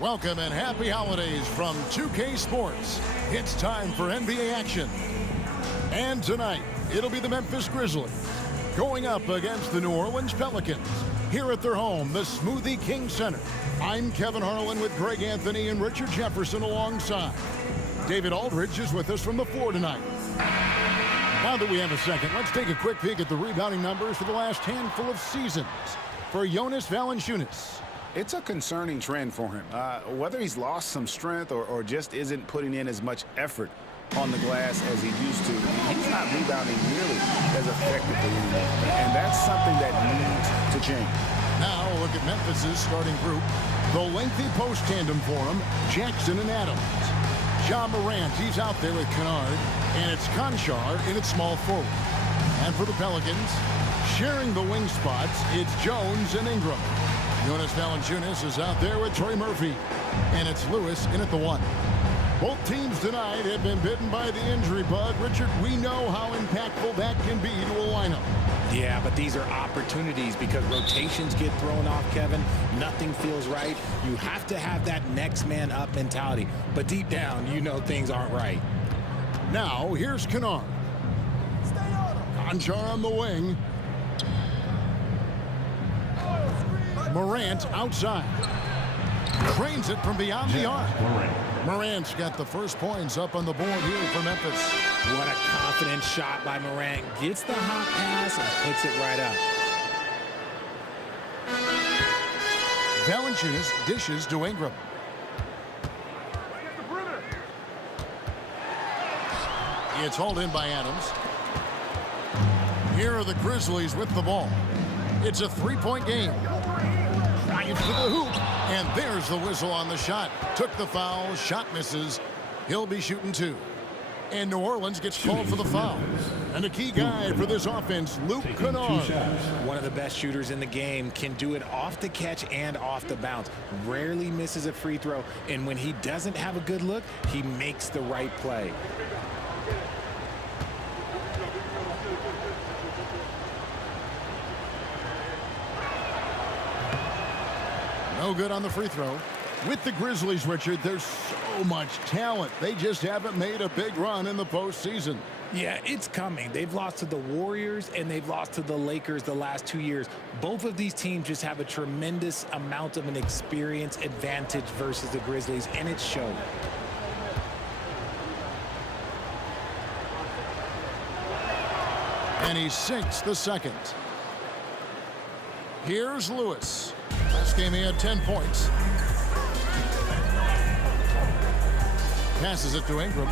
Welcome and happy holidays from 2K Sports. It's time for NBA action. And tonight, it'll be the Memphis Grizzlies going up against the New Orleans Pelicans here at their home, the Smoothie King Center. I'm Kevin Harlan with Greg Anthony and Richard Jefferson alongside. David Aldridge is with us from the floor tonight. Now that we have a second, let's take a quick peek at the rebounding numbers for the last handful of seasons for Jonas Valanciunas. It's a concerning trend for him. Whether he's lost some strength or just isn't putting in as much effort on the glass as he used to, he's not rebounding nearly as effectively anymore. And that's something that needs to change. Now look at Memphis's starting group. The lengthy post tandem for him, Jackson and Adams. Ja Morant, he's out there with Kennard, and it's Conchar in its small forward. And for the Pelicans, sharing the wing spots, it's Jones and Ingram. Jonas Valanciunas is out there with Trey Murphy, and it's Lewis in at the 1. Both teams tonight have been bitten by the injury bug. Richard, we know how impactful that can be to a lineup. Yeah, but these are opportunities because rotations get thrown off, Kevin. Nothing feels right. You have to have that next man up mentality. But deep down, you know things aren't right. Now, here's Kennard. Conchar on the wing. Morant outside. Cranes it from beyond the arc. Morant's got the first points up on the board here for Memphis. What a confident shot by Morant. Gets the hot pass and puts it right up. Valanciunas dishes to Ingram. It's hauled in by Adams. Here are the Grizzlies with the ball. It's a three-point game. Drives to the hoop, and there's the whistle on the shot. Took the foul, shot misses. He'll be shooting 2. And New Orleans gets called for the foul. And a key guy for this offense, Luke Kennard. One of the best shooters in the game, can do it off the catch and off the bounce. Rarely misses a free throw, and when he doesn't have a good look, he makes the right play. No good on the free throw. With the Grizzlies, Richard, there's so much talent. They just haven't made a big run in the postseason. Yeah, it's coming. They've lost to the Warriors and they've lost to the Lakers the last 2 years. Both of these teams just have a tremendous amount of an experience advantage versus the Grizzlies, and it showed. And he sinks the second. Here's Lewis. Last game he had 10 points. Passes it to Ingram.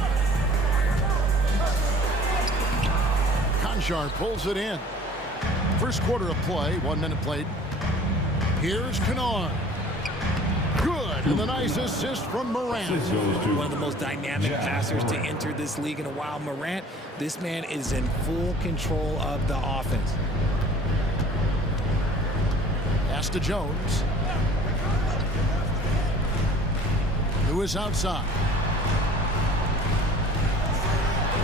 Conchar pulls it in. First quarter of play, 1 minute played. Here's Kennard. Good, and the nice assist from Morant. One of the most dynamic passers to enter this league in a while. Morant, this man is in full control of the offense. Pass to Jones. Lewis outside.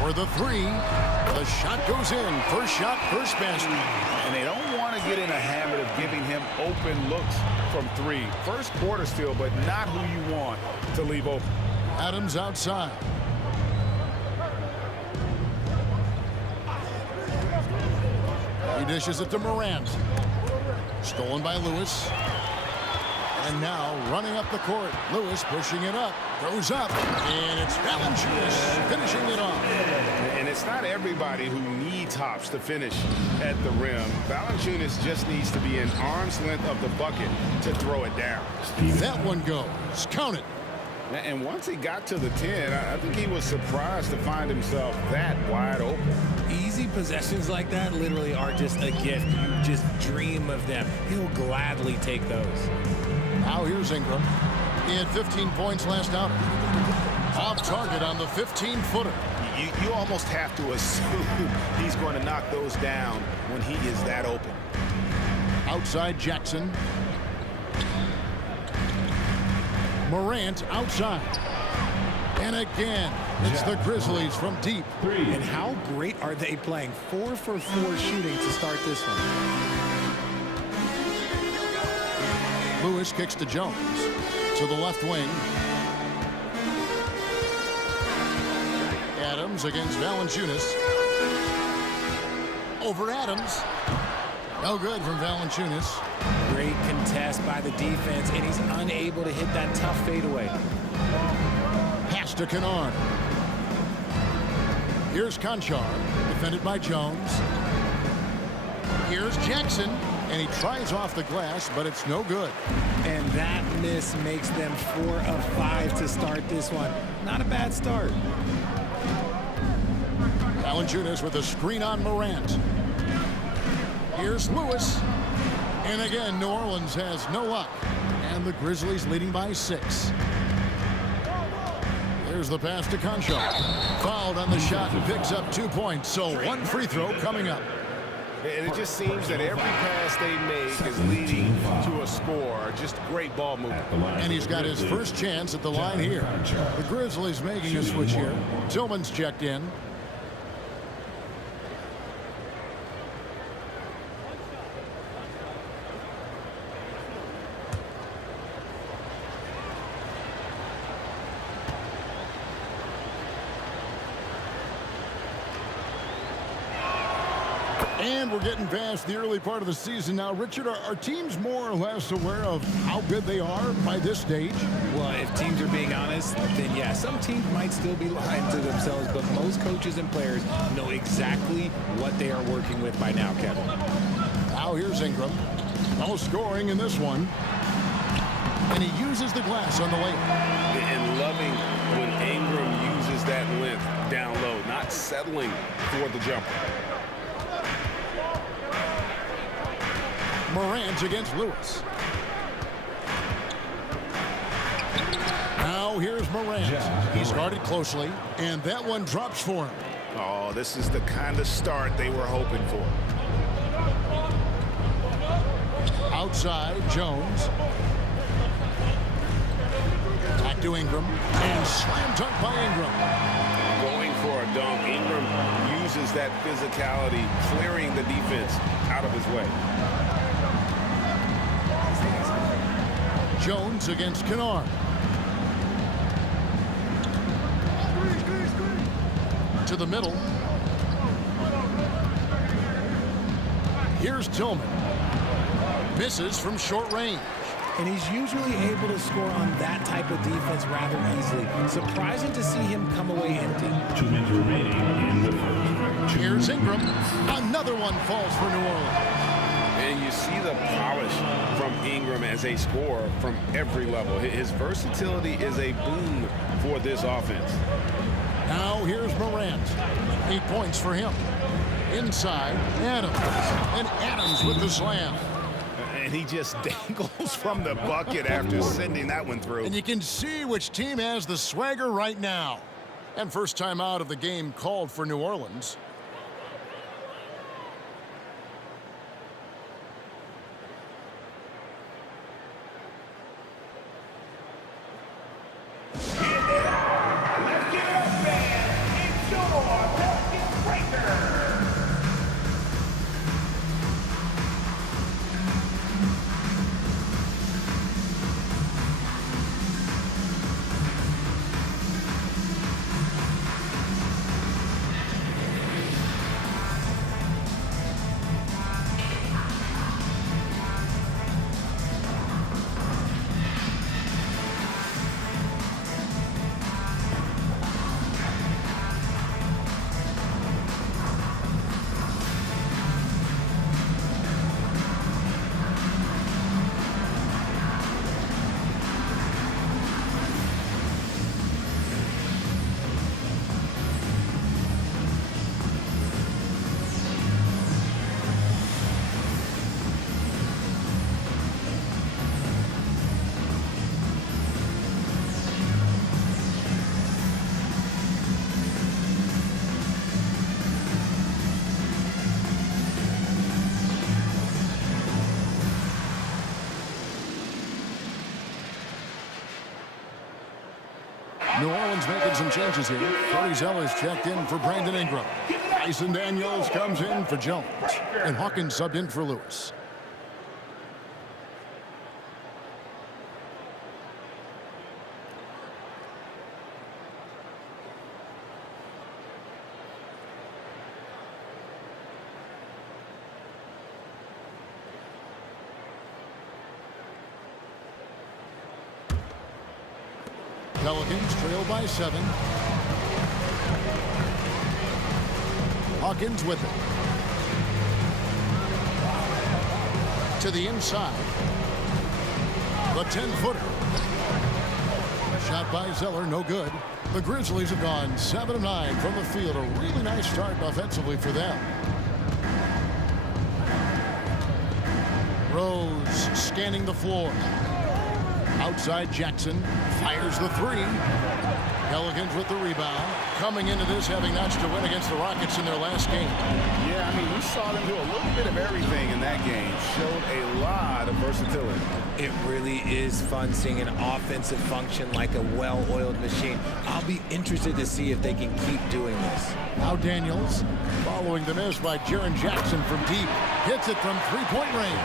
For the 3. The shot goes in. First shot, first basket. And they don't want to get in a habit of giving him open looks from 3. First quarter still, but not who you want to leave open. Adams outside. He dishes it to Morant. Stolen by Lewis. And now running up the court. Lewis pushing it up. Goes up. And it's Valanciunas finishing it off. And it's not everybody who needs hops to finish at the rim. Valanciunas just needs to be an arm's length of the bucket to throw it down. That one goes. Count it. And once he got to the 10, I think he was surprised to find himself that wide open. Easy possessions like that literally are just a gift. You just dream of them. He'll gladly take those. Now here's Ingram. He had 15 points last out. Off target on the 15-footer. You almost have to assume he's going to knock those down when he is that open. Outside Jackson. Morant outside. And again, it's the Grizzlies from deep. And how great are they playing? 4 for 4 shooting to start this one. Lewis kicks to Jones. To the left wing. Adams against Valanciunas. Over Adams. No good from Valanciunas. Great contest by the defense, and he's unable to hit that tough fadeaway. Pass to Kennard. Here's Conchar, defended by Jones. Here's Jackson, and he tries off the glass, but it's no good. And that miss makes them 4 of 5 to start this one. Not a bad start. Valanciunas with a screen on Morant. Here's Lewis. And again, New Orleans has no luck. And the Grizzlies leading by 6. There's the pass to Conchar. Fouled on the shot and picks up 2 points. So 1 free throw coming up. And it just seems that every pass they make is leading to a score. Just great ball movement. And he's got his first chance at the line here. The Grizzlies making a switch here. Tillman's checked in. And we're getting past the early part of the season now. Richard, are teams more or less aware of how good they are by this stage? Well, if teams are being honest, then yeah, some teams might still be lying to themselves, but most coaches and players know exactly what they are working with by now, Kevin. Now here's Ingram. No scoring in this one. And he uses the glass on the layup. And loving when Ingram uses that length down low, not settling for the jumper. Morant against Lewis. Now here's Morant. He started closely, and that one drops for him. Oh, this is the kind of start they were hoping for. Outside, Jones. Back to Ingram. And slam dunk by Ingram. Going for a dunk. Ingram uses that physicality, clearing the defense out of his way. Jones against Kennard. To the middle. Here's Tillman. Misses from short range. And he's usually able to score on that type of defense rather easily. Surprising to see him come away empty. 2 minutes remaining in the first. Here's Ingram. Another one falls for New Orleans. And you see the polish from Ingram as a scorer from every level. His versatility is a boon for this offense. Now here's Morant. 8 points for him. Inside, Adams. And Adams with the slam. And he just dangles from the bucket after sending that one through. And you can see which team has the swagger right now. And first time out of the game called for New Orleans. New Orleans making some changes here. Cody Zeller's checked in for Brandon Ingram. Tyson Daniels comes in for Jones. And Hawkins subbed in for Lewis. Pelicans trail by 7. Hawkins with it. To the inside. The 10-footer. Shot by Zeller, no good. The Grizzlies have gone 7-9 from the field. A really nice start offensively for them. Rose scanning the floor. Outside Jackson fires the 3. Pelicans with the rebound. Coming into this having notched a win against the Rockets in their last game. Yeah, I mean, we saw them do a little bit of everything in that game. Showed a lot of versatility. It really is fun seeing an offensive function like a well-oiled machine. I'll be interested to see if they can keep doing this. Now Daniels following the miss by Jaren Jackson from deep. Hits it from three-point range.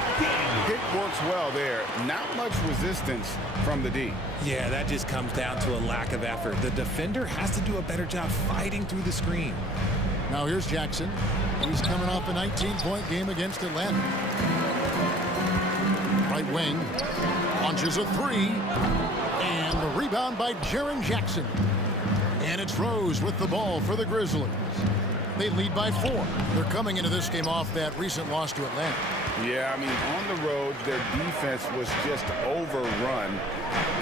It works well there. Not much resistance from the D. Yeah, that just comes down to a lack of effort. The defender has to do a better job fighting through the screen. Now here's Jackson. He's coming off a 19-point game against Atlanta. Right wing. Launches a 3. And the rebound by Jaren Jackson. And it's Rose with the ball for the Grizzlies. They lead by 4. They're coming into this game off that recent loss to Atlanta. Yeah, I mean, on the road, their defense was just overrun.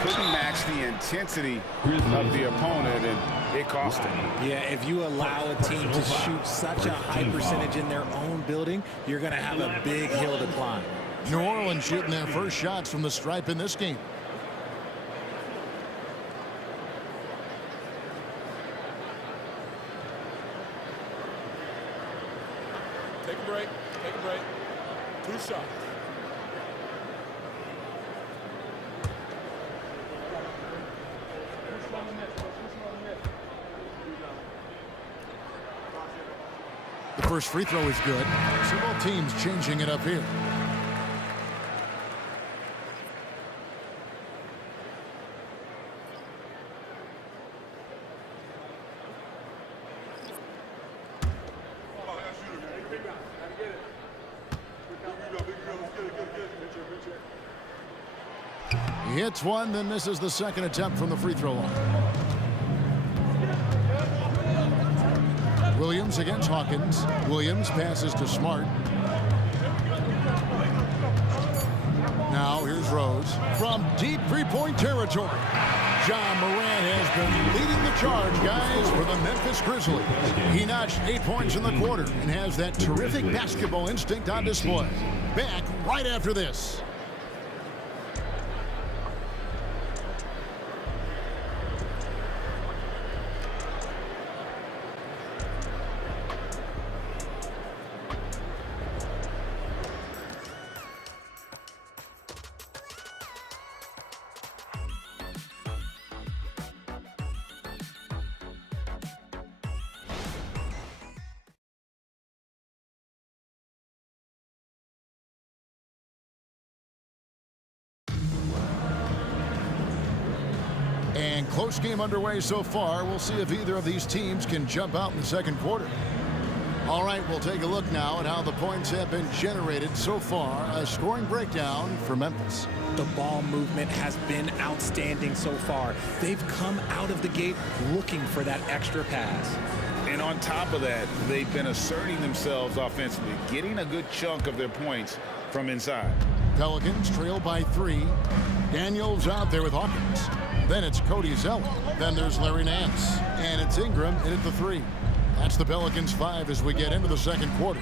Couldn't match the intensity of the opponent, and it cost them. Yeah, if you allow a team to shoot such a high percentage in their own building, you're going to have a big hill to climb. New Orleans shooting their first shots from the stripe in this game. Take a break. Take a break. 2 shots. The first free throw is good. So both teams changing it up here. He hits one, then misses the second attempt from the free throw line. Williams against Hawkins. Williams passes to Smart. Now here's Rose from deep three-point territory. John Morant has been leading the charge, guys, for the Memphis Grizzlies. He notched 8 points in the quarter and has that terrific basketball instinct on display. Back right after this. And close game underway so far. We'll see if either of these teams can jump out in the second quarter. All right, we'll take a look now at how the points have been generated so far. A scoring breakdown for Memphis. The ball movement has been outstanding so far. They've come out of the gate looking for that extra pass. And on top of that, they've been asserting themselves offensively, getting a good chunk of their points from inside. Pelicans trail by 3. Daniels out there with Hawkins. Then it's Cody Zeller. Then there's Larry Nance. And it's Ingram in at the 3. That's the Pelicans 5 as we get into the second quarter.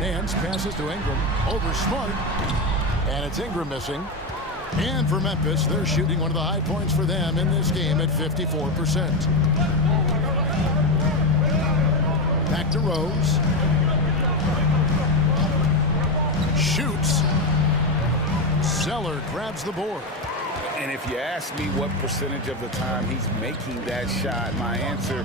Nance passes to Ingram. Over Smart. And it's Ingram missing. And for Memphis, they're shooting one of the high points for them in this game at 54%. Back to Rose. Shoots. Zeller grabs the board. And if you ask me what percentage of the time he's making that shot, my answer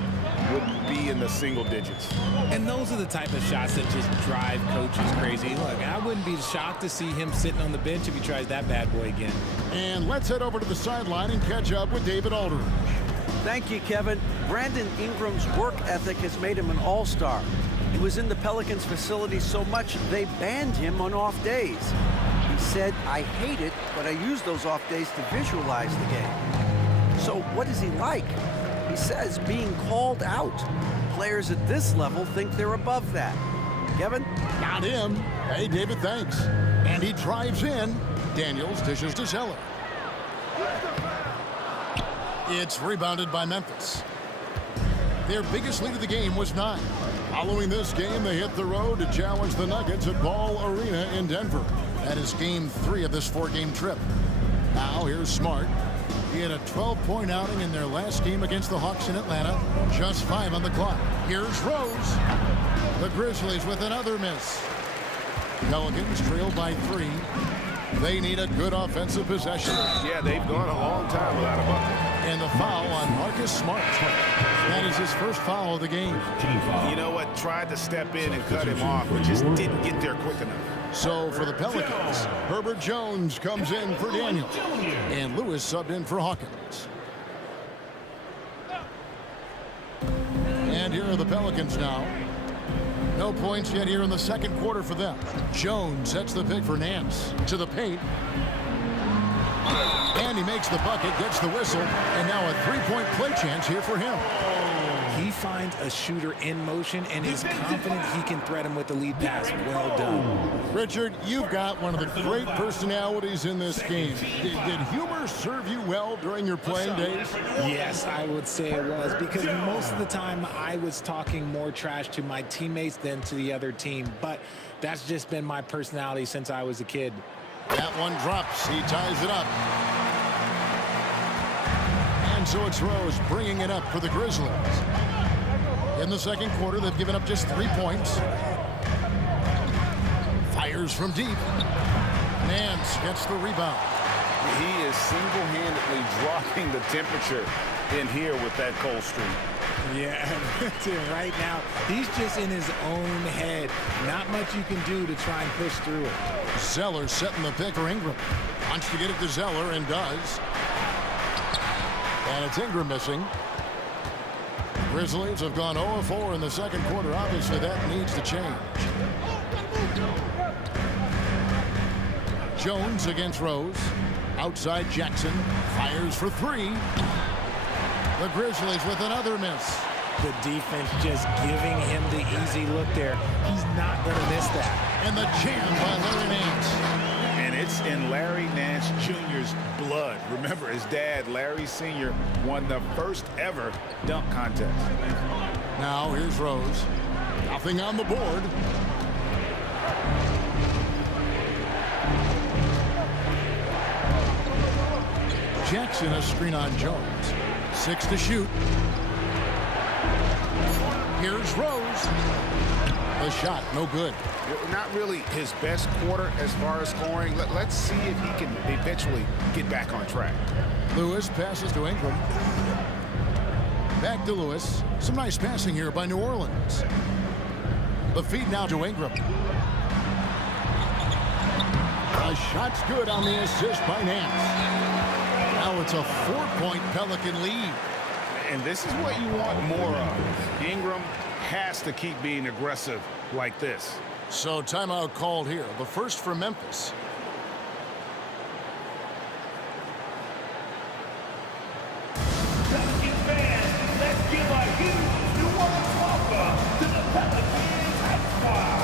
would be in the single digits. And those are the type of shots that just drive coaches crazy. Look, I wouldn't be shocked to see him sitting on the bench if he tries that bad boy again. And let's head over to the sideline and catch up with David Aldridge. Thank you, Kevin. Brandon Ingram's work ethic has made him an all-star. He was in the Pelicans facility so much they banned him on off days. He said, "I hate it, but I use those off days to visualize the game." So what is he like? He says being called out. Players at this level think they're above that. Kevin? Got him. Hey, David, thanks. And he drives in. Daniels dishes to Zeller. It's rebounded by Memphis. Their biggest lead of the game was 9. Following this game, they hit the road to challenge the Nuggets at Ball Arena in Denver. That is game 3 of this 4-game trip. Now here's Smart. He had a 12-point outing in their last game against the Hawks in Atlanta. Just 5 on the clock. Here's Rose. The Grizzlies with another miss. Pelicans trail by 3. They need a good offensive possession. Yeah, they've gone a long time without a bucket. And the foul on Marcus Smart. That is his first foul of the game. You know what? Tried to step in and cut him off, but just didn't get there quick enough. So for the Pelicans, Herbert Jones comes in for Daniels. And Lewis subbed in for Hawkins. And here are the Pelicans now. No points yet here in the second quarter for them. Jones sets the pick for Nance. To the paint. And he makes the bucket, gets the whistle, and now a 3-point play chance here for him. He finds a shooter in motion and is confident he can thread him with the lead pass. Well done. Richard, you've got one of the great personalities in this game. Did humor serve you well during your playing days? Yes, I would say it was, because most of the time I was talking more trash to my teammates than to the other team. But that's just been my personality since I was a kid. That one drops. He ties it up. And so it's Rose bringing it up for the Grizzlies. In the second quarter, they've given up just 3 points. Fires from deep. Nance gets the rebound. He is single-handedly dropping the temperature in here with that cold streak. Yeah, right now, he's just in his own head. Not much you can do to try and push through it. Zeller setting the pick for Ingram. Wants to get it to Zeller and does. And it's Ingram missing. Grizzlies have gone 0-4 in the second quarter. Obviously, that needs to change. Jones against Rose. Outside Jackson. Fires for 3. The Grizzlies with another miss. The defense just giving him the easy look there. He's not going to miss that. And the jam by Larry Nance. And it's in Larry Nance Jr.'s blood. Remember, his dad, Larry Sr., won the first ever dunk contest. Now here's Rose. Nothing on the board. Jackson a screen on Jones. 6 to shoot. Here's Rose. The shot, no good. Not really his best quarter as far as scoring. Let's see if he can eventually get back on track. Lewis passes to Ingram. Back to Lewis. Some nice passing here by New Orleans. The feed now to Ingram. The shot's good on the assist by Nance. Now it's a 4-point Pelican lead. And this is what you want more of. Ingram has to keep being aggressive like this. So timeout called here. The first for Memphis. Pelicans fans, let's give a huge New Orleans welcome to the Pelicans House Squad.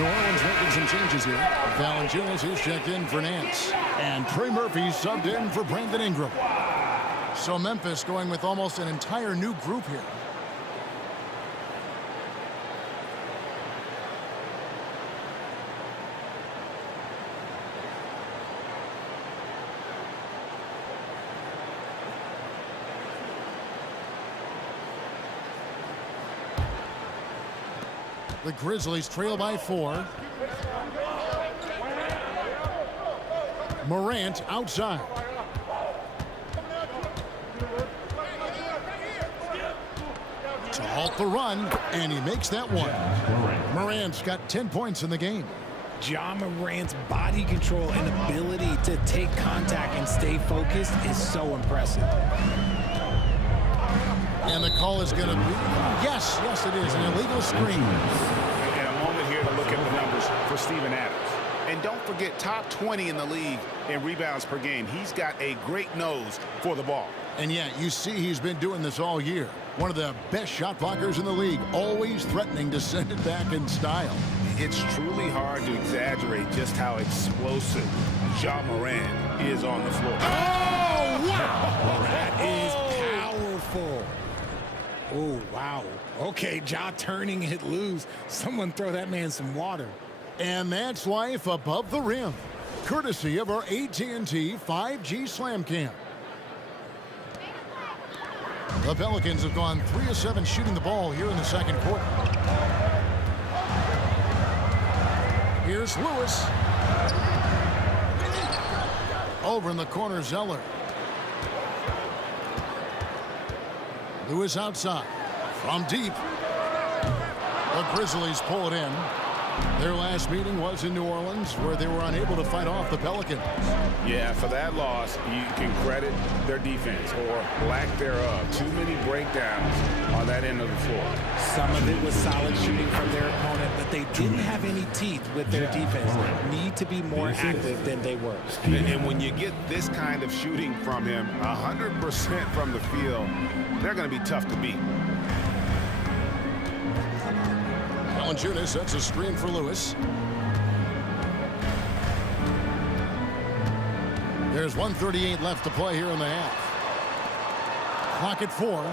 New Orleans making some changes here. Valanciunas is checked in for Nance. And Trey Murphy subbed in for Brandon Ingram. So Memphis going with almost an entire new group here. The Grizzlies trail by 4. Morant outside. To halt the run, and he makes that one. Morant's got 10 points in the game. Ja Morant's body control and ability to take contact and stay focused is so impressive. And the call is going to be, yes, it is, an illegal screen. And a moment here to look at the numbers for Steven Adams. And don't forget, top 20 in the league in rebounds per game. He's got a great nose for the ball. And yeah, you see he's been doing this all year. One of the best shot blockers in the league, always threatening to send it back in style. It's truly hard to exaggerate just how explosive Ja Morant is on the floor. Oh, wow! That is powerful. Oh, wow. Okay, Ja turning it loose. Someone throw that man some water. And that's life above the rim, courtesy of our AT&T 5G Slam Cam. The Pelicans have gone 3 of 7 shooting the ball here in the second quarter. Here's Lewis. Over in the corner, Zeller. Lewis outside. From deep. The Grizzlies pull it in. Their last meeting was in New Orleans, where they were unable to fight off the Pelicans. Yeah, for that loss, you can credit their defense, or lack thereof. Too many breakdowns on that end of the floor. Some of it was solid shooting from their opponent, but they didn't have any teeth with their defense. They need to be more active than they were. And when you get this kind of shooting from him, 100% from the field, they're going to be tough to beat. Valanciunas sets a screen for Lewis. There's 1:38 left to play here in the half. Clock at 4.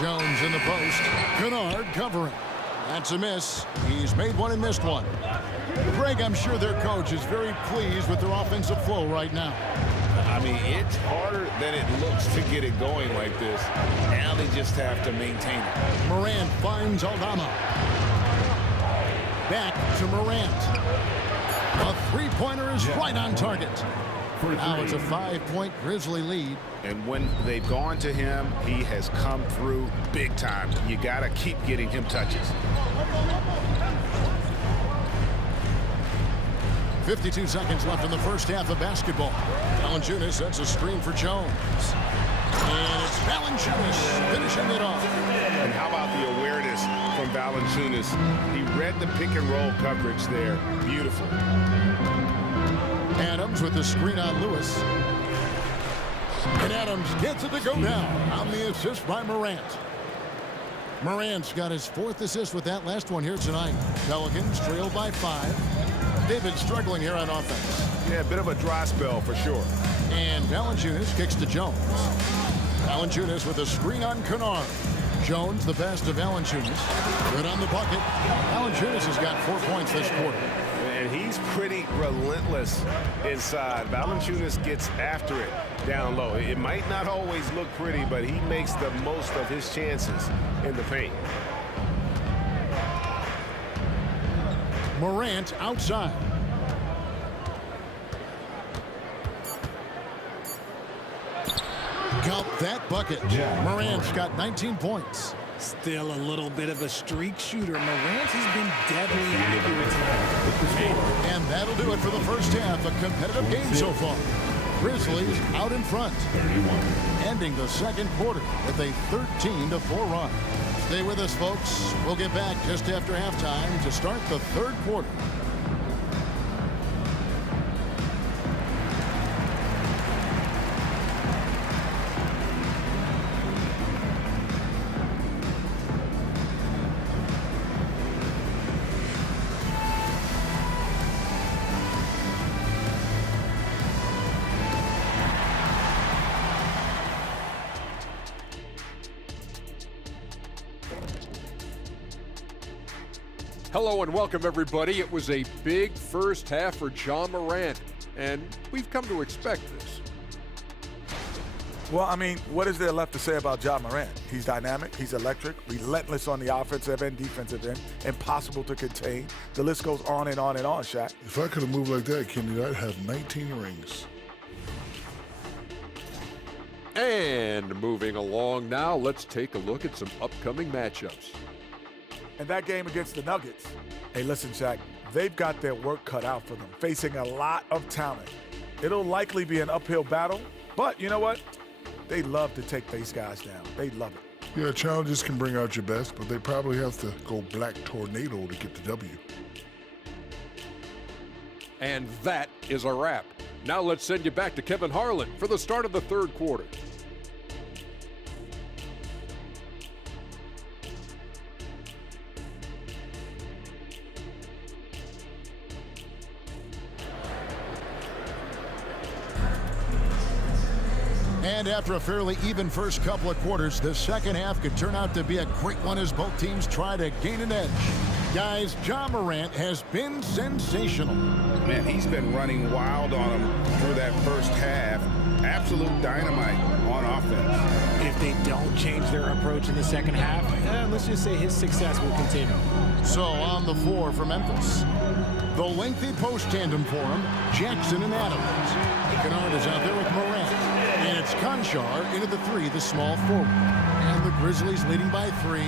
Jones in the post. Kennard covering. That's a miss. He's made one and missed one. Greg, I'm sure their coach is very pleased with their offensive flow right now. I mean, it's harder than it looks to get it going like this. Now they just have to maintain it. Morant finds Aldama. Back to Morant. A three-pointer is right on target. Now it's a 5-point Grizzly lead. And when they've gone to him, he has come through big time. You got to keep getting him touches. 52 seconds left in the first half of basketball. Valanciunas sets a screen for Jones. And it's Valanciunas finishing it off. And how about the awareness from Valanciunas? He read the pick and roll coverage there. Beautiful. Adams with the screen on Lewis. And Adams gets it to go down on the assist by Morant. Morant's got his 4th assist with that last one here tonight. Pelicans trail by 5. David struggling here on offense. Yeah, a bit of a dry spell for sure. And Valanciunas kicks to Jones. Valanciunas with a screen on Kennard. Jones, the best of Valanciunas. Good on the bucket. Valanciunas has got 4 points this quarter. And he's pretty relentless inside. Valanciunas gets after it down low. It might not always look pretty, but he makes the most of his chances in the paint. Morant outside. Got that bucket. Morant's got 19 points. Still a little bit of a streak shooter. Morant has been deadly accurate tonight. And that'll do it for the first half. A competitive game so far. Grizzlies out in front. Ending the second quarter with a 13-4 run. Stay with us, folks. We'll get back just after halftime to start the third quarter. Hello and welcome, everybody. It was a big first half for Ja Morant, and we've come to expect this. Well, I mean, what is there left to say about Ja Morant? He's dynamic, he's electric, relentless on the offensive and defensive end, impossible to contain. The list goes on and on and on, Shaq. If I could have moved like that, Kenny, I'd have 19 rings. And moving along now, let's take a look at some upcoming matchups. And that game against the Nuggets, hey, listen, Shaq, they've got their work cut out for them, facing a lot of talent. It'll likely be an uphill battle, but you know what? They love to take these guys down. They love it. Yeah, challenges can bring out your best, but they probably have to go black tornado to get the W. And that is a wrap. Now let's send you back to Kevin Harlan for the start of the third quarter. And after a fairly even first couple of quarters, the second half could turn out to be a great one as both teams try to gain an edge. Guys, Ja Morant has been sensational. Man, he's been running wild on him through that first half. Absolute dynamite on offense. If they don't change their approach in the second half, let's just say his success will continue. So on the floor for Memphis, the lengthy post tandem for him, Jackson and Adams. Kennard is out there with Morant. And it's Conchar into the three, the small forward. And the Grizzlies leading by 3.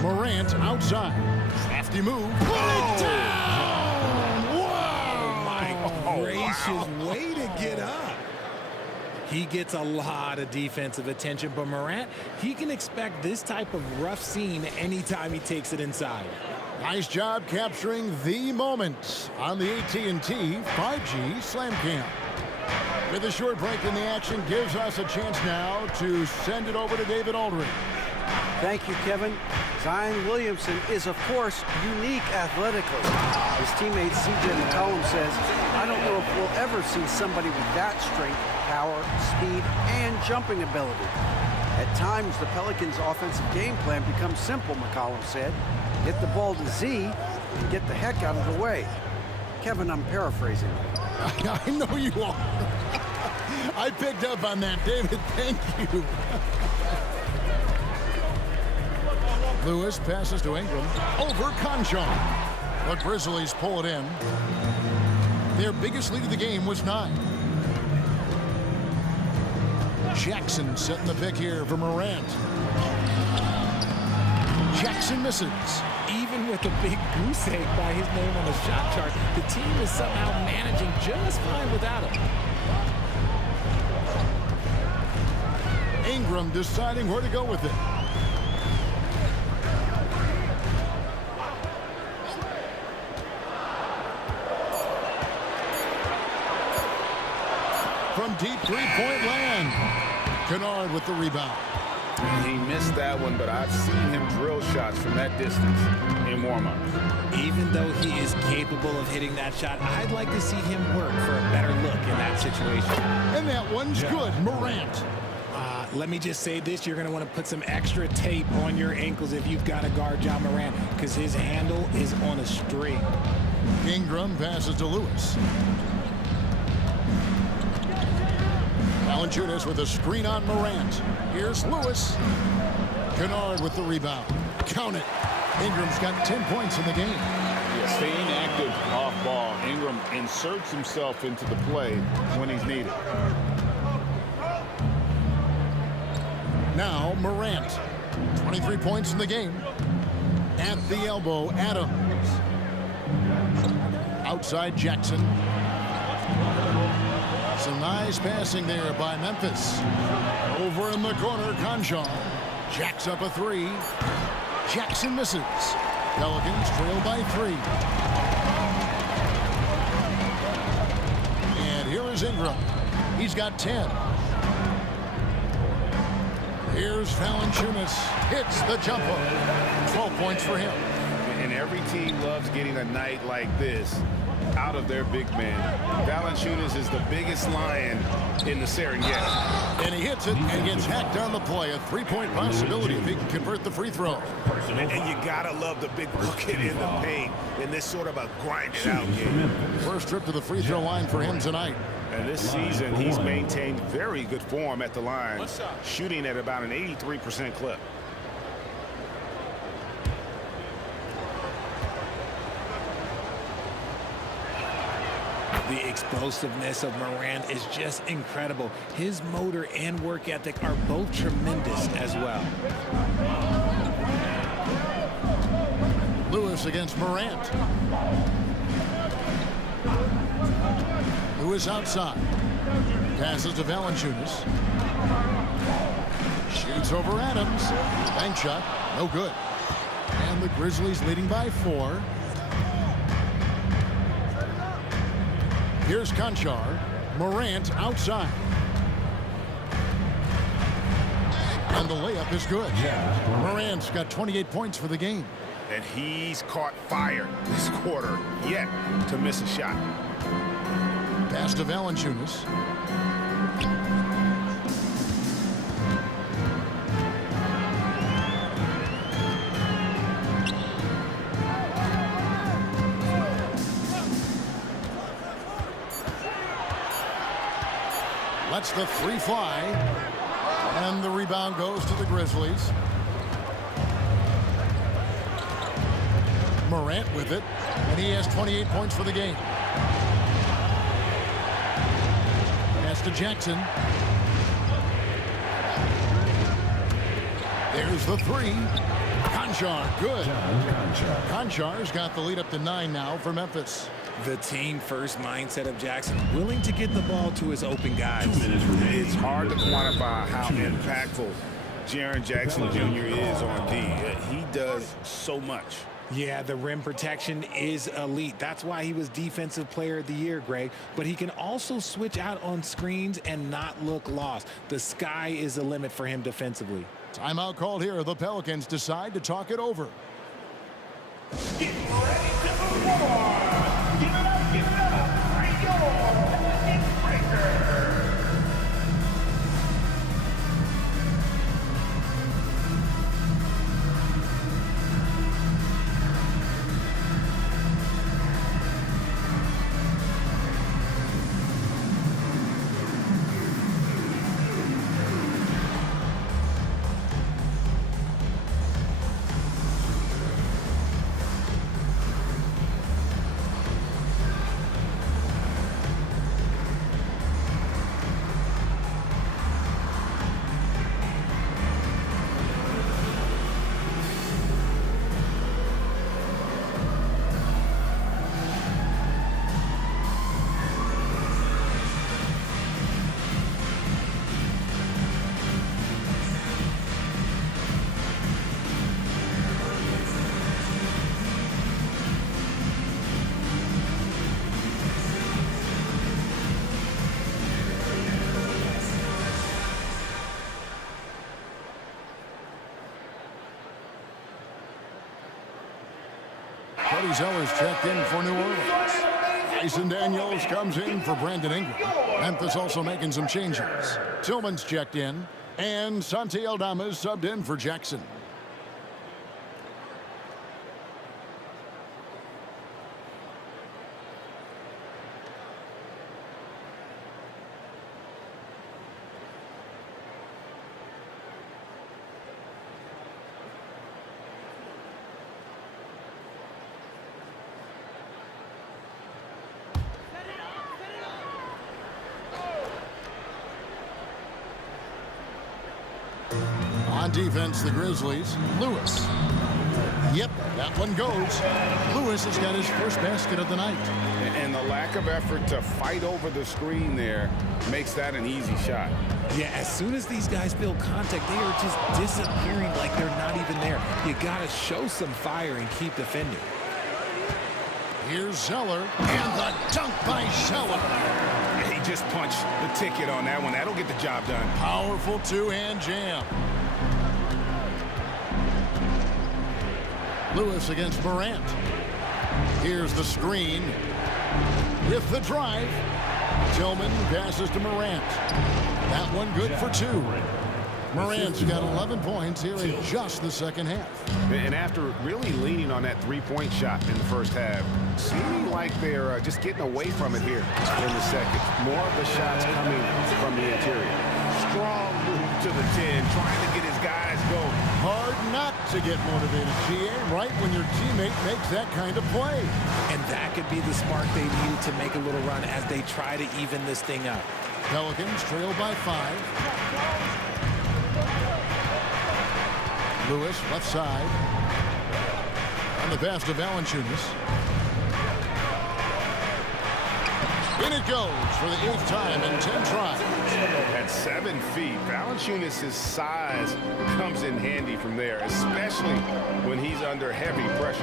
Morant outside. Crafty move. Put it down! Whoa! My gracious, way to get up. He gets a lot of defensive attention, but Morant, he can expect this type of rough scene anytime he takes it inside. Nice job capturing the moment on the AT&T 5G Slam Cam. With a short break in the action gives us a chance now to send it over to David Aldridge. Thank you, Kevin. Zion Williamson is, of course, unique athletically. His teammate C.J. McCollum says, I don't know if we'll ever see somebody with that strength, power, speed, and jumping ability. At times, the Pelicans' offensive game plan becomes simple, McCollum said. Hit the ball to Z and get the heck out of the way. Kevin, I'm paraphrasing. I know you are. I picked up on that, David. Thank you. Lewis passes to Ingram. Over Conchar. The Grizzlies pull it in. Their biggest lead of the game was 9. Jackson setting the pick here for Morant. Jackson misses. Even with a big goose egg by his name on the shot chart, the team is somehow managing just fine without him. Ingram deciding where to go with it. From deep three-point land. Kennard with the rebound. He missed that one, but I've seen him drill shots from that distance in warm-up. Even though he is capable of hitting that shot, I'd like to see him work for a better look in that situation. And that one's good. Morant. Let me just say this, you're going to want to put some extra tape on your ankles if you've got to guard Ja Morant, because his handle is on a string. Ingram passes to Lewis. Valanciunas with a screen on Morant. Here's Lewis. Kennard with the rebound. Count it. Ingram's got 10 points in the game. Yeah, staying active off ball. Ingram inserts himself into the play when he's needed. Now Morant. 23 points in the game. At the elbow, Adams. Outside Jackson. Some nice passing there by Memphis. Over in the corner, Conchar. Jacks up a 3. Jackson misses. Pelicans trail by 3. And here is Ingram. He's got 10. Here's Valanciunas. Hits the jumper. 12 points for him. And every team loves getting a night like this out of their big man. Valanciunas is the biggest lion in the Serengeti. And he hits it and gets hacked on the play. A three-point possibility if he can convert the free throw. And you gotta love the big bucket in the paint in this sort of a grinded-out game. First trip to the free throw line for him tonight. And this season, he's maintained very good form at the line, shooting at about an 83% clip. The explosiveness of Morant is just incredible. His motor and work ethic are both tremendous as well. Lewis against Morant. Lewis outside. Passes to Valanciunas. Shoots over Adams. Bank shot. No good. And the Grizzlies leading by 4. Here's Conchar. Morant outside. And the layup is good. Morant's got 28 points for the game. And he's caught fire this quarter, yet to miss a shot. Pass to Valanciunas. Lets the three fly. And the rebound goes to the Grizzlies. Morant with it. And he has 28 points for the game. Pass to Jackson. There's the three. Conchar, good. Conchar's got the lead up to 9 now for Memphis. The team-first mindset of Jackson, willing to get the ball to his open guys. It's hard to quantify how impactful Jaren Jackson Jr. is on D. He does so much. Yeah, the rim protection is elite. That's why he was Defensive Player of the Year, Greg. But he can also switch out on screens and not look lost. The sky is the limit for him defensively. Timeout called here. The Pelicans decide to talk it over. Get ready to move on. Give it up for your Pelicans breaker. Cody Zeller's checked in for New Orleans. Tyson Daniels comes in for Brandon Ingram. Memphis also making some changes. Tillman's checked in, and Santi Aldama's subbed in for Jackson. On defense, the Grizzlies. Lewis. Yep, that one goes. Lewis has got his first basket of the night. And the lack of effort to fight over the screen there makes that an easy shot. Yeah, as soon as these guys feel contact, they are just disappearing like they're not even there. You got to show some fire and keep defending. Here's Zeller, and the dunk by Zeller. He just punched the ticket on that one. That'll get the job done. Powerful two-hand jam. Lewis against Morant. Here's the screen. with the drive. Tillman passes to Morant. That one good for 2. Morant's got 11 points here in just the second half. And after really leaning on that three-point shot in the first half, seeming like they're just getting away from it here in the second. More of the shots coming from the interior. Strong move to the 10, trying to get his guys going. Hard not to get motivated, GA, right when your teammate makes that kind of play. And that could be the spark they need to make a little run as they try to even this thing up. Pelicans trail by 5. Lewis, left side. On the pass to Valanciunas. In it goes for the 8th time in 10 tries. At 7 feet, Valanciunas' size comes in handy from there, especially when he's under heavy pressure.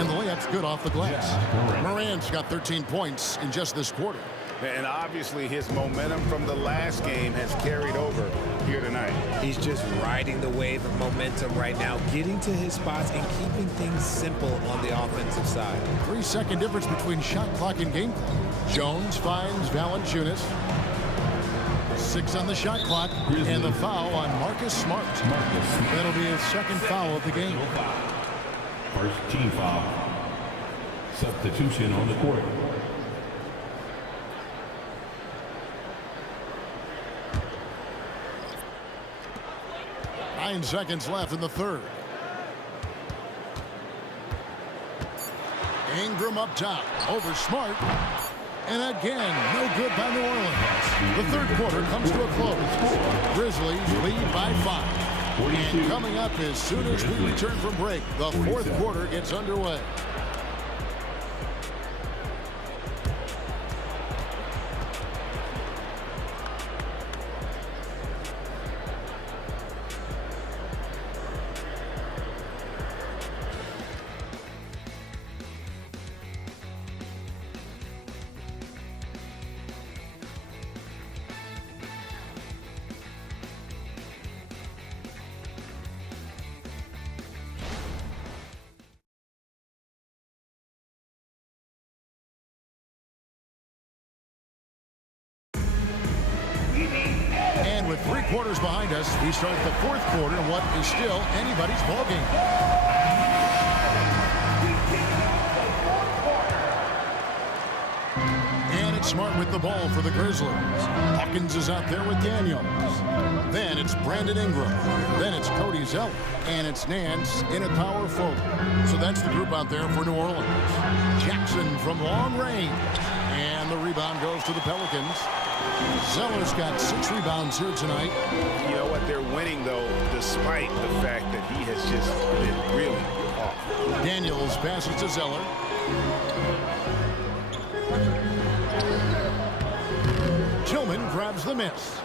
And the layup's good off the glass. Morant's got 13 points in just this quarter. And obviously his momentum from the last game has carried over here tonight. He's just riding the wave of momentum right now, getting to his spots and keeping things simple on the offensive side. 3-second difference between shot clock and game clock. Jones finds Valanciunas. 6 on the shot clock, and the foul on Marcus Smart. That'll be his second foul of the game. First team foul. Substitution on the court. 9 seconds left in the third. Ingram up top, over Smart. And again, no good by New Orleans. The third quarter comes to a close. Grizzlies lead by 5. And coming up as soon as we return from break, the fourth quarter gets underway. And with 3 quarters behind us, we start the fourth quarter in what is still anybody's ballgame. And it's Smart with the ball for the Grizzlies. Hawkins is out there with Daniels. Then it's Brandon Ingram. Then it's Cody Zeller. And it's Nance in at power forward. So that's the group out there for New Orleans. Jackson from long range. And the rebound goes to the Pelicans. Zeller's got 6 rebounds here tonight. You know what? They're winning, though, despite the fact that he has just been really off. Daniels passes to Zeller. Tillman grabs the miss.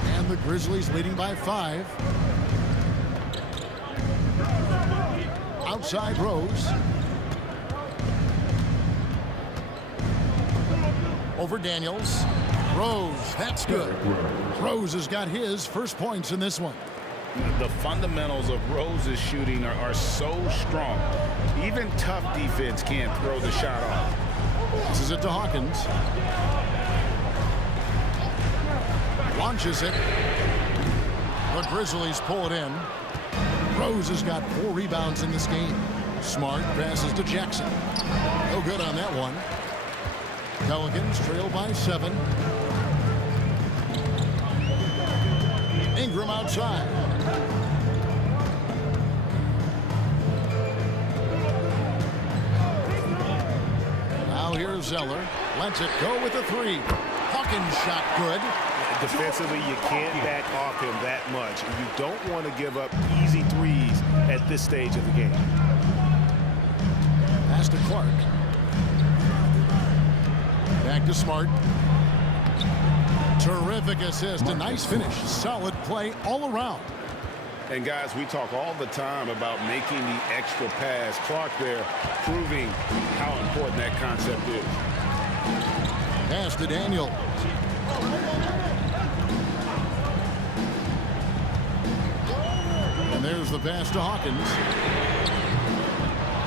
And the Grizzlies leading by 5. Outside Rose. Over Daniels. Rose, that's good. Rose has got his first points in this one. The fundamentals of Rose's shooting are so strong. Even tough defense can't throw the shot off. This is it to Hawkins. Launches it. The Grizzlies pull it in. Rose has got 4 rebounds in this game. Smart passes to Jackson. No good on that one. Pelicans trail by 7. Ingram outside. Now here's Zeller. Lets it go with a 3. Hawkins shot good. Defensively, you can't back off him that much. You don't want to give up easy threes at this stage of the game. Pass to Clark. Back to Smart. Terrific assist. A nice finish. Solid play all around. And guys, we talk all the time about making the extra pass. Clark there proving how important that concept is. Pass to Daniels. And there's the pass to Hawkins.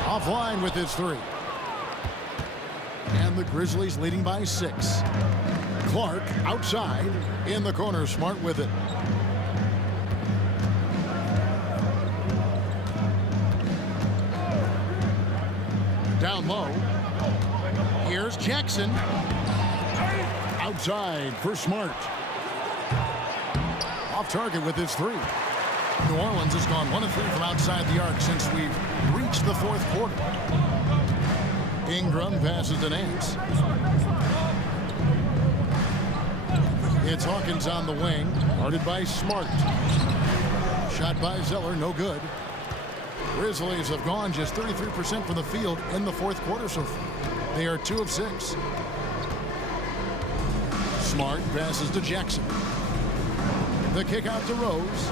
Offline with his 3. the Grizzlies leading by 6. Clark outside in the corner. Smart with it. Down low. Here's Jackson. Outside for Smart. Off target with his 3. New Orleans has gone 1 of 3 from outside the arc since we've reached the 4th quarter. Ingram passes to Nance. It's Hawkins on the wing, guarded by Smart. Shot by Zeller, no good. Grizzlies have gone just 33% from the field in the 4th quarter so far. They are 2 of 6. Smart passes to Jackson. The kick out to Rose.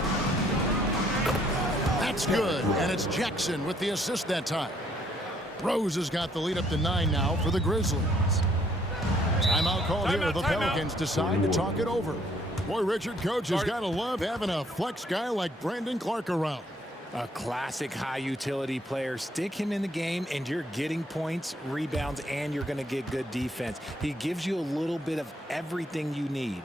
That's good, and it's Jackson with the assist that time. Rose has got the lead up to 9 now for the Grizzlies. Timeout called here. The Pelicans decide to talk it over. Boy, Richard, coach has got to love having a flex guy like Brandon Clark around. A classic high utility player. Stick him in the game and you're getting points, rebounds, and you're going to get good defense. He gives you a little bit of everything you need.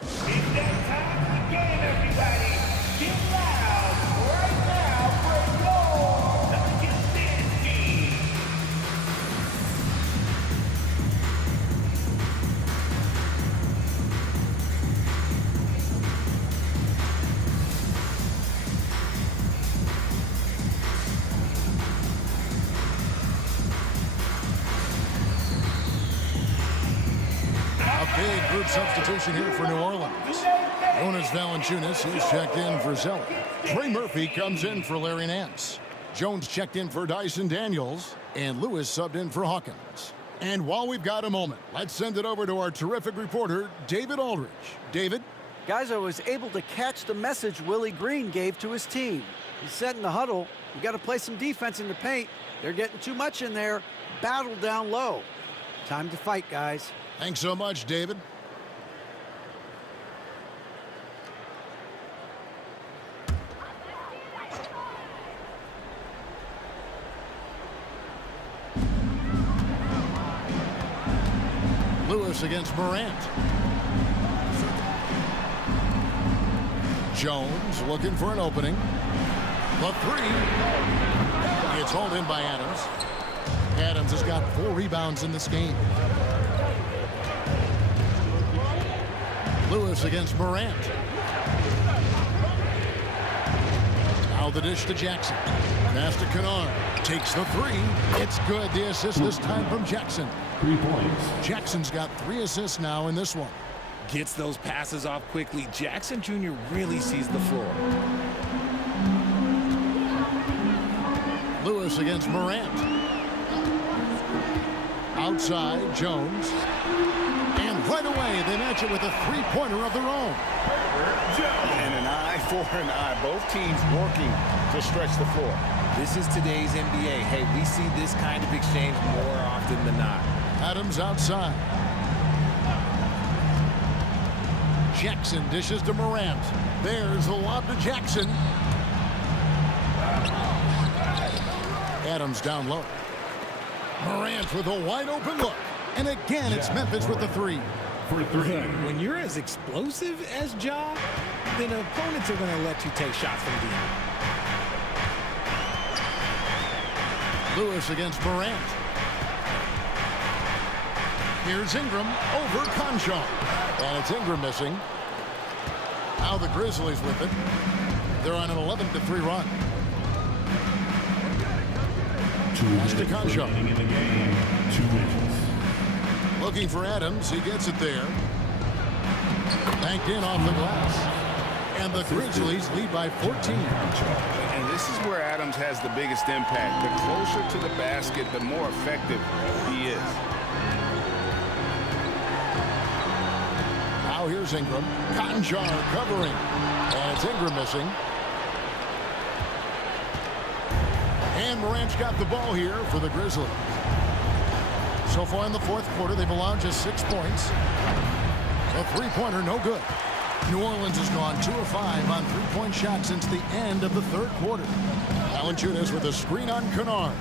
It's that time of the game, everybody. Get loud right now for your Pelicans team. Big group substitution here for New Orleans. Jonas Valanciunas is checked in for Zeller. Trey Murphy comes in for Larry Nance. Jones checked in for Dyson Daniels. And Lewis subbed in for Hawkins. And while we've got a moment, let's send it over to our terrific reporter, David Aldridge. David? Guys, I was able to catch the message Willie Green gave to his team. He said in the huddle, you got to play some defense in the paint. They're getting too much in there. Battle down low. Time to fight, guys. Thanks so much, David. Lewis against Morant. Jones looking for an opening. The 3. It's hauled in by Adams. Adams has got 4 rebounds in this game. Lewis against Morant. Now the dish to Jackson. Pass to Kennard. Takes the 3. It's good. The assist this time from Jackson. 3 points. Jackson's got 3 assists now in this one. Gets those passes off quickly. Jackson Jr. really sees the floor. Lewis against Morant. Outside, Jones. And right away, they match it with a 3-pointer of their own. And an eye for an eye. Both teams working to stretch the floor. This is today's NBA. Hey, we see this kind of exchange more often than not. Adams outside. Jackson dishes to Morant. There's the lob to Jackson. Adams down low. Morant with a wide open look. And again, it's Memphis with the 3. For 3. When you're as explosive as Ja, then opponents are going to let you take shots from deep. Lewis against Morant. Here's Ingram over Conchon. And it's Ingram missing. Now the Grizzlies with it. They're on an 11-3 run. 2 minutes to Conchon. remaining in the game. 2 inches. Looking for Adams. He gets it there. Banked in off the glass. And the Grizzlies lead by 14. And this is where Adams has the biggest impact. The closer to the basket, the more effective he is. Now here's Ingram. Conchar covering. And it's Ingram missing. And Morant's got the ball here for the Grizzlies. So far in the 4th quarter, they've allowed just 6 points. A 3-pointer, no good. New Orleans has gone 2 of 5 on three-point shots since the end of the third quarter. Valanciunas with a screen on Kennard.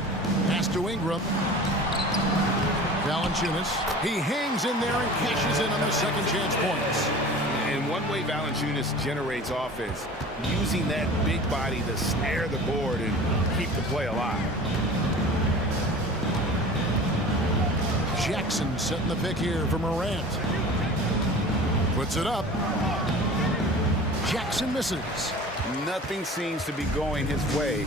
Pass to Ingram. Valanciunas, he hangs in there and cashes in on the second chance points. And one way Valanciunas generates offense, using that big body to snare the board and keep the play alive. Jackson setting the pick here for Morant. Puts it up. Jackson misses. Nothing seems to be going his way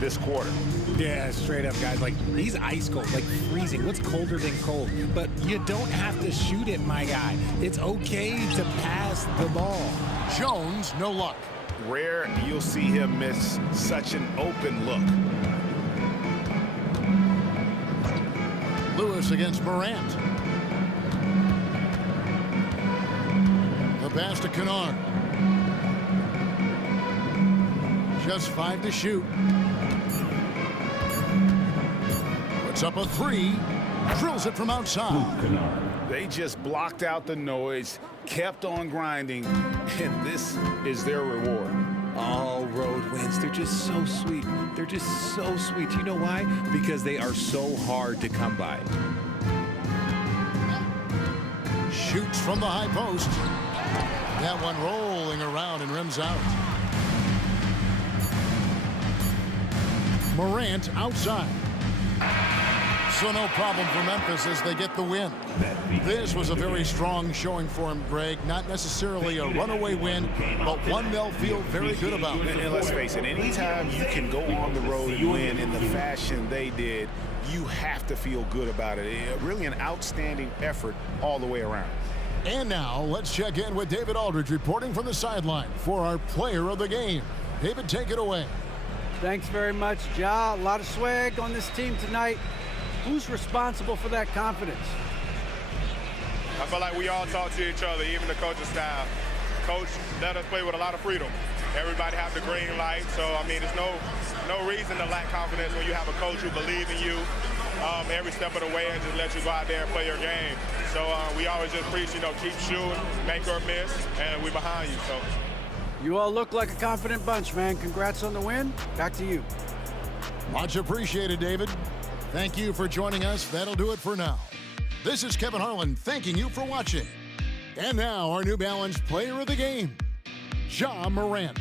this quarter. Yeah, straight up, guys. Like, he's ice cold, like freezing. What's colder than cold? But you don't have to shoot it, my guy. It's okay to pass the ball. Jones, no luck. Rare you'll see him miss such an open look. Lewis against Morant. The pass to Kennard. Just 5 to shoot. Puts up a 3. Drills it from outside. They just blocked out the noise, kept on grinding, and this is their reward. All road wins. They're just so sweet. They're just so sweet. You know why? Because they are so hard to come by. Shoots from the high post. That one rolling around and rims out. Morant outside. So no problem for Memphis as they get the win. This was a very strong showing for him, Greg. Not necessarily a runaway win, but one they'll feel very good about. And let's face it, anytime you can go on the road and win in the fashion they did, you have to feel good about it. Really an outstanding effort all the way around. And now let's check in with David Aldridge reporting from the sideline for our player of the game. David, take it away. Thanks very much, Ja. A lot of swag on this team tonight. Who's responsible for that confidence? I feel like we all talk to each other, even the coaching staff. Coach let us play with a lot of freedom. Everybody have the green light, so I mean, there's no reason to lack confidence when you have a coach who believes in you every step of the way and just let you go out there and play your game. So we always just preach, keep shooting, make or miss, and we're behind you. So. You all look like a confident bunch, man. Congrats on the win. Back to you. Much appreciated, David. Thank you for joining us. That'll do it for now. This is Kevin Harlan thanking you for watching. And now our New Balance player of the game, Ja Morant.